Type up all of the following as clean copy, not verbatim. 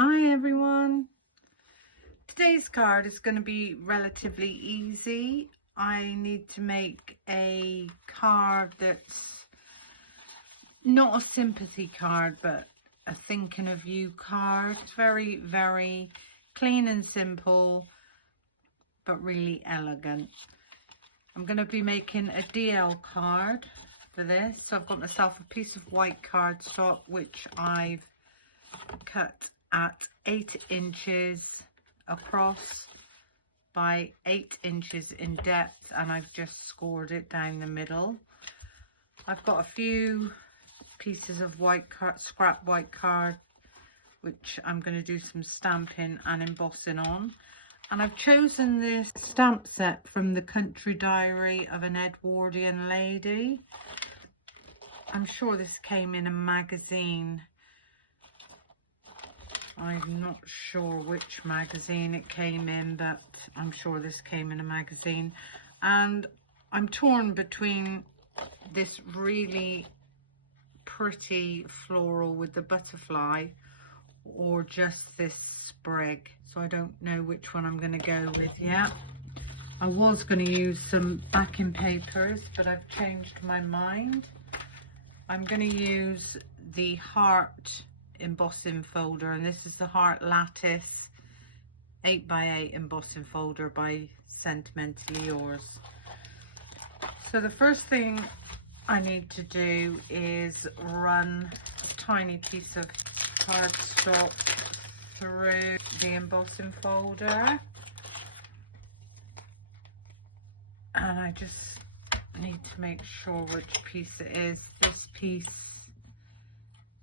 Hi everyone. Today's card is going to be relatively easy. I need to make a card that's not a sympathy card but a thinking of you card. It's very clean and simple but really elegant. I'm going to be making a DL card for this. So I've got myself a piece of white cardstock which I've cut at 8 inches across by 8 inches in depth, and I've just scored it down the middle. I've got a few pieces of scrap white card which I'm going to do some stamping and embossing on, and I've chosen this stamp set from the Country Diary of an Edwardian Lady. I'm sure this came in a magazine. I'm not sure which magazine it came in, but I'm sure this came in a magazine. And I'm torn between this really pretty floral with the butterfly or just this sprig. So I don't know which one I'm going to go with yet. I was going to use some backing papers, but I've changed my mind. I'm going to use the heart embossing folder, and this is the Heart Lattice 8x8 embossing folder by Sentimentally Yours. So the first thing I need to do is run a tiny piece of cardstock through the embossing folder, and I just need to make sure which piece it is. This piece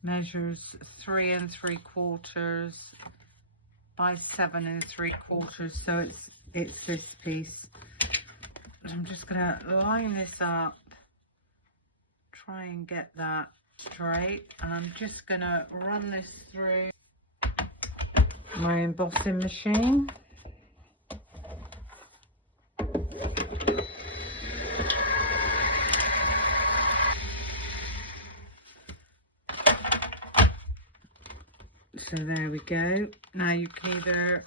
measures 3 3/4 by 7 3/4, so it's this piece. I'm just gonna line this up, try and get that straight, and I'm just gonna run this through my embossing machine. So there we go. Now you can either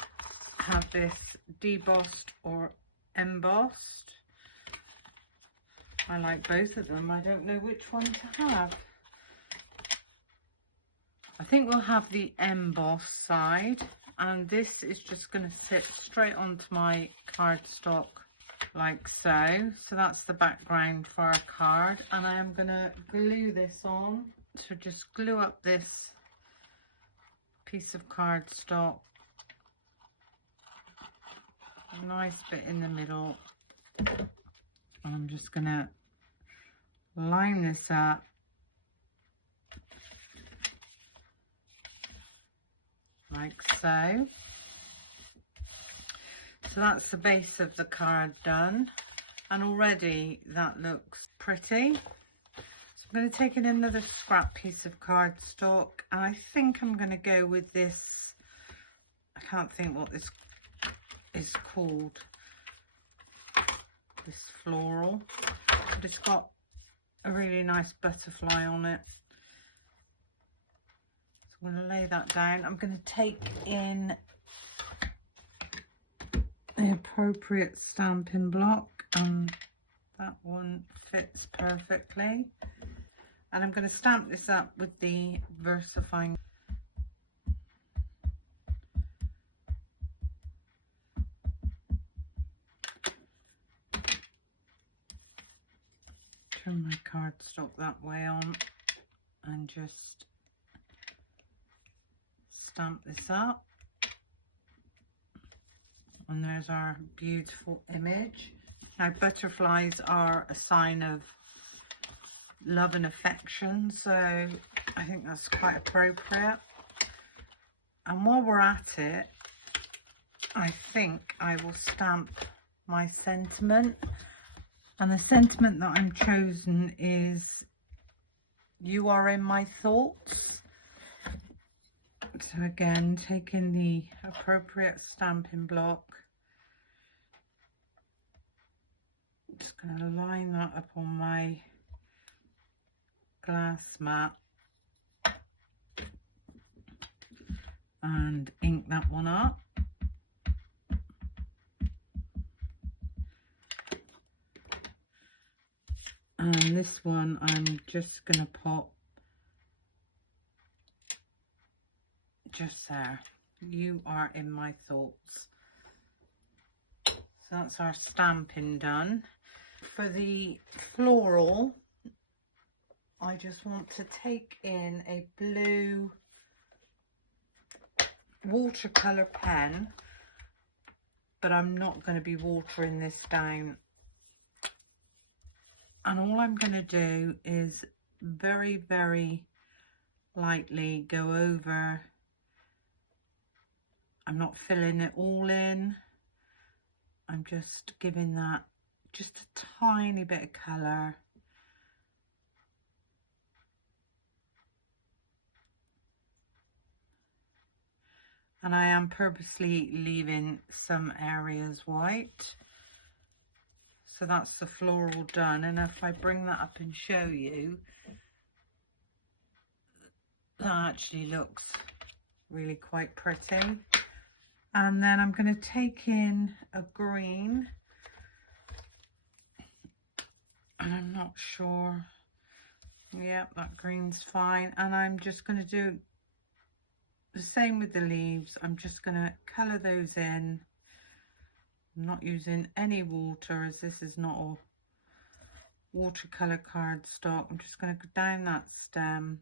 have this debossed or embossed. I like both of them. I don't know which one to have. I think we'll have the embossed side, and this is just going to sit straight onto my cardstock like so. So that's the background for our card, and I am going to glue this on. So just glue up this piece of cardstock, a nice bit in the middle, and I'm just gonna line this up like so. So that's the base of the card done, and already that looks pretty. I'm going to take in another scrap piece of cardstock, and I think I'm going to go with this. I can't think what this is called, this floral, but it's got a really nice butterfly on it. So I'm going to lay that down. I'm going to take in the appropriate stamping block, and that one fits perfectly. And I'm going to stamp this up with the VersaFine. Turn my cardstock that way on and just stamp this up. And there's our beautiful image. Now, butterflies are a sign of love and affection, so I think that's quite appropriate. And while we're at it, I think I will stamp my sentiment, and the sentiment that I'm chosen is "You are in my thoughts." So again, taking the appropriate stamping block, just going to line that up on my glass mat, and ink that one up. And this one I'm just going to pop just there. You are in my thoughts. So that's our stamping done. For the floral, I just want to take in a blue watercolor pen, but I'm not going to be watering this down. And all I'm going to do is very, very lightly go over. I'm not filling it all in. I'm just giving that just a tiny bit of colour. And I am purposely leaving some areas white. So that's the floral done. And if I bring that up and show you, that actually looks really quite pretty. And then I'm going to take in a green. And I'm not sure. Yep, that green's fine. And I'm just going to do the same with the leaves. I'm just going to colour those in. I'm not using any water, as this is not a watercolour cardstock. I'm just going to go down that stem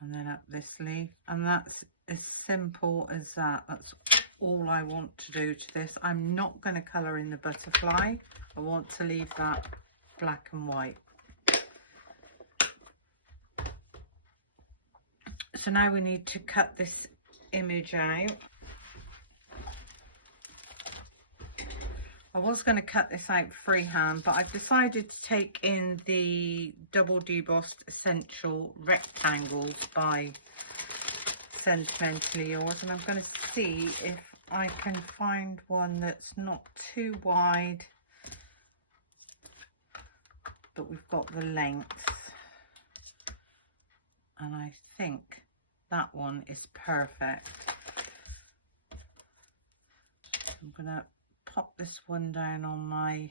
and then up this leaf, and that's as simple as that. That's all I want to do to this. I'm not going to colour in the butterfly. I want to leave that black and white. So now we need to cut this image out. I was going to cut this out freehand, but I've decided to take in the Double Debossed Essential Rectangles by Sentimentally Yours, and I'm going to see if I can find one that's not too wide, but we've got the length, and I think that one is perfect. I'm going to pop this one down on my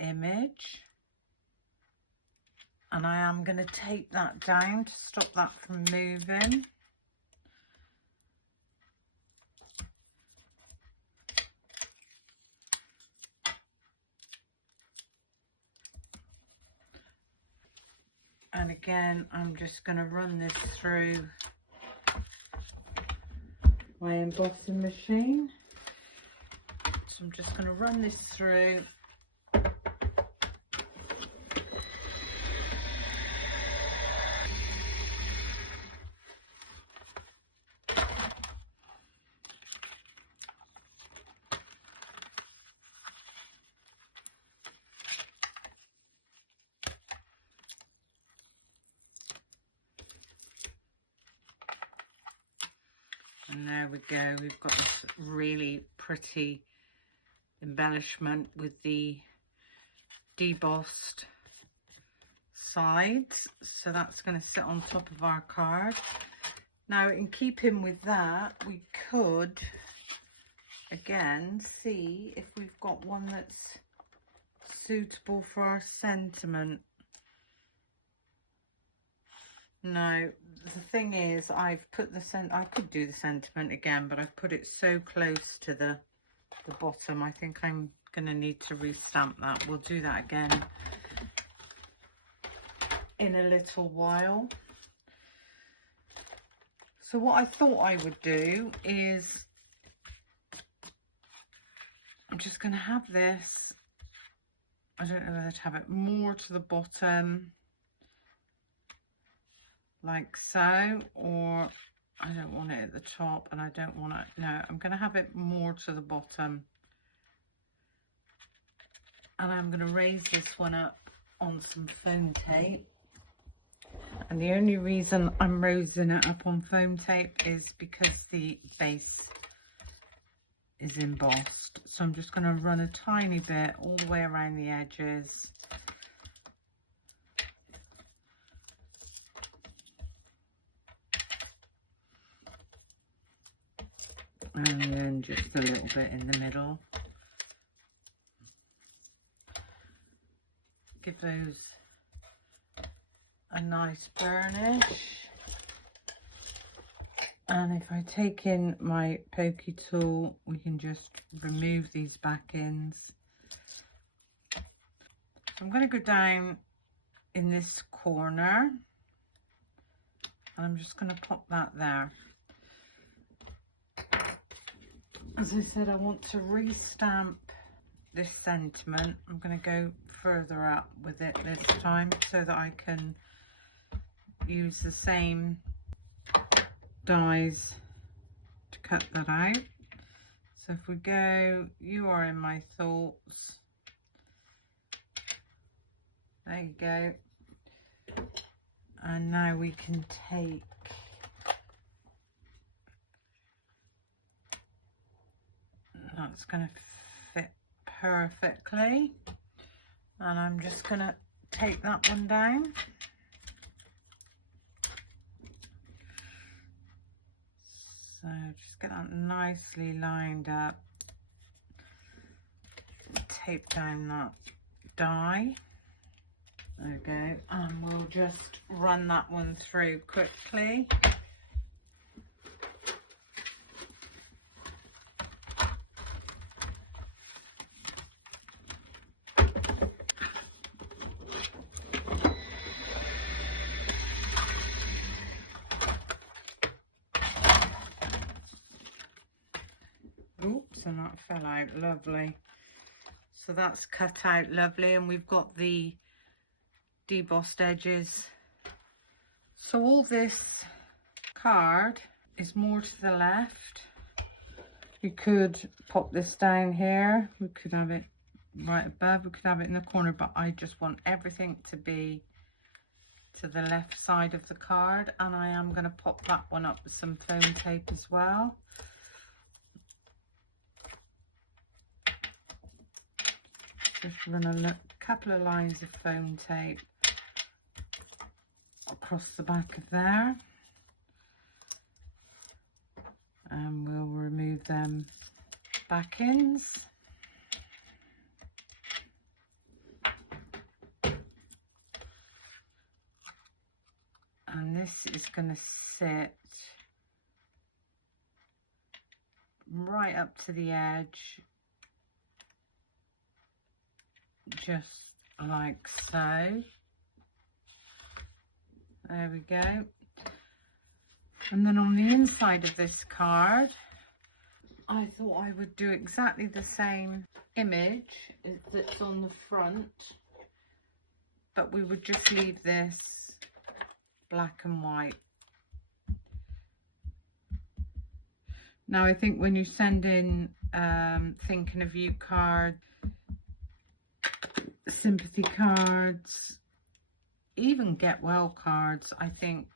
image, and I am going to tape that down to stop that from moving. And again, I'm just going to run this through my embossing machine. So I'm just going to run this through. And there we go, we've got this really pretty embellishment with the debossed sides. So that's going to sit on top of our card. Now, in keeping with that, we could again see if we've got one that's suitable for our sentiment. No, the thing is, I've put I could do the sentiment again, but I've put it so close to the bottom. I think I'm going to need to restamp that. We'll do that again in a little while. So what I thought I would do is I'm just going to have this, I don't know whether to have it more to the bottom like so, or I don't want it at the top, and I don't want it, no, I'm going to have it more to the bottom, and I'm going to raise this one up on some foam tape. And the only reason I'm raising it up on foam tape is because the base is embossed. So I'm just going to run a tiny bit all the way around the edges. and then just a little bit in the middle. Give those a nice burnish. And if I take in my pokey tool, we can just remove these back ends. So I'm going to go down in this corner, and I'm just going to pop that there. As I said, I want to re-stamp this sentiment. I'm going to go further up with it this time so that I can use the same dies to cut that out. So if we go, you are in my thoughts, there you go. And now we can take that's going to fit perfectly, and I'm just going to take that one down. So just get that nicely lined up, tape down that die. There we go, and we'll just run that one through quickly. Oops, and that fell out, lovely. So that's cut out lovely, and we've got the debossed edges. So all this card is more to the left. We could pop this down here, we could have it right above, we could have it in the corner, but I just want everything to be to the left side of the card, and I am going to pop that one up with some foam tape as well. Just run a couple of lines of foam tape across the back of there, and we'll remove them back ends. And this is going to sit right up to the edge, just like so. There we go. And then on the inside of this card, I thought I would do exactly the same image that's on the front, but we would just leave this black and white. Now I think when you send in thinking of you card, sympathy cards, even get well cards, I think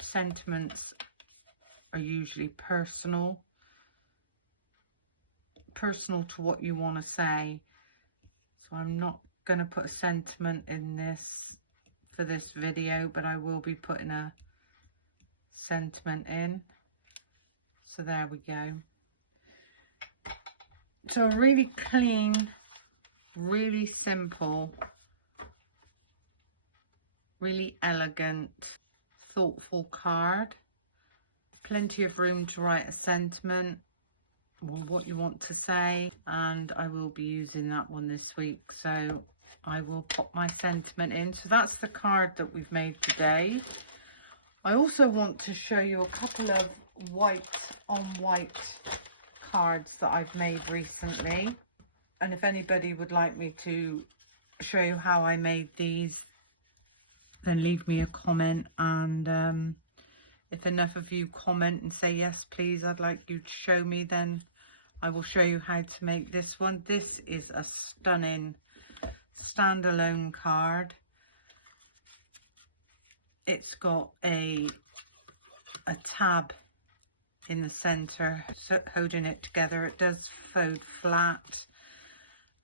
sentiments are usually personal to what you want to say. So I'm not going to put a sentiment in this for this video, but I will be putting a sentiment in. So there we go. So a really clean, really simple, really elegant, thoughtful card. Plenty of room to write a sentiment or what you want to say, and I will be using that one this week, so I will pop my sentiment in. So that's the card that we've made today. I also want to show you a couple of white on white cards that I've made recently, and if anybody would like me to show you how I made these, then leave me a comment, and if enough of you comment and say yes please, I'd like you to show me, then I will show you how to make this one. This is a stunning standalone card. It's got a tab in the center so holding it together. It does fold flat,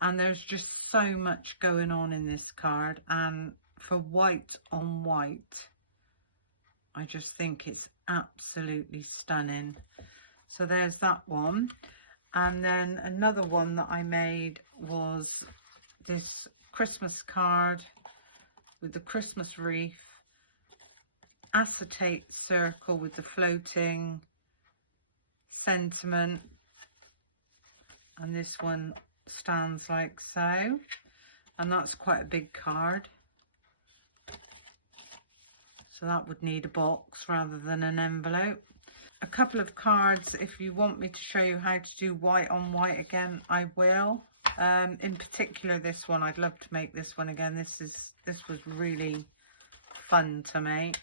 and there's just so much going on in this card, and for white on white, I just think it's absolutely stunning. So there's that one. And then another one that I made was this Christmas card with the Christmas wreath, acetate circle with the floating sentiment, and this one stands like so, and that's quite a big card, so that would need a box rather than an envelope. A couple of cards, if you want me to show you how to do white on white again, I will. In particular this one, I'd love to make this one again. This was really fun to make.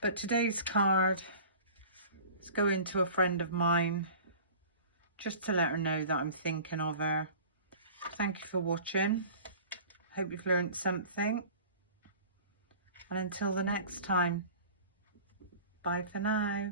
But today's card is going to a friend of mine, just to let her know that I'm thinking of her. Thank you for watching. Hope you've learned something. And until the next time, bye for now.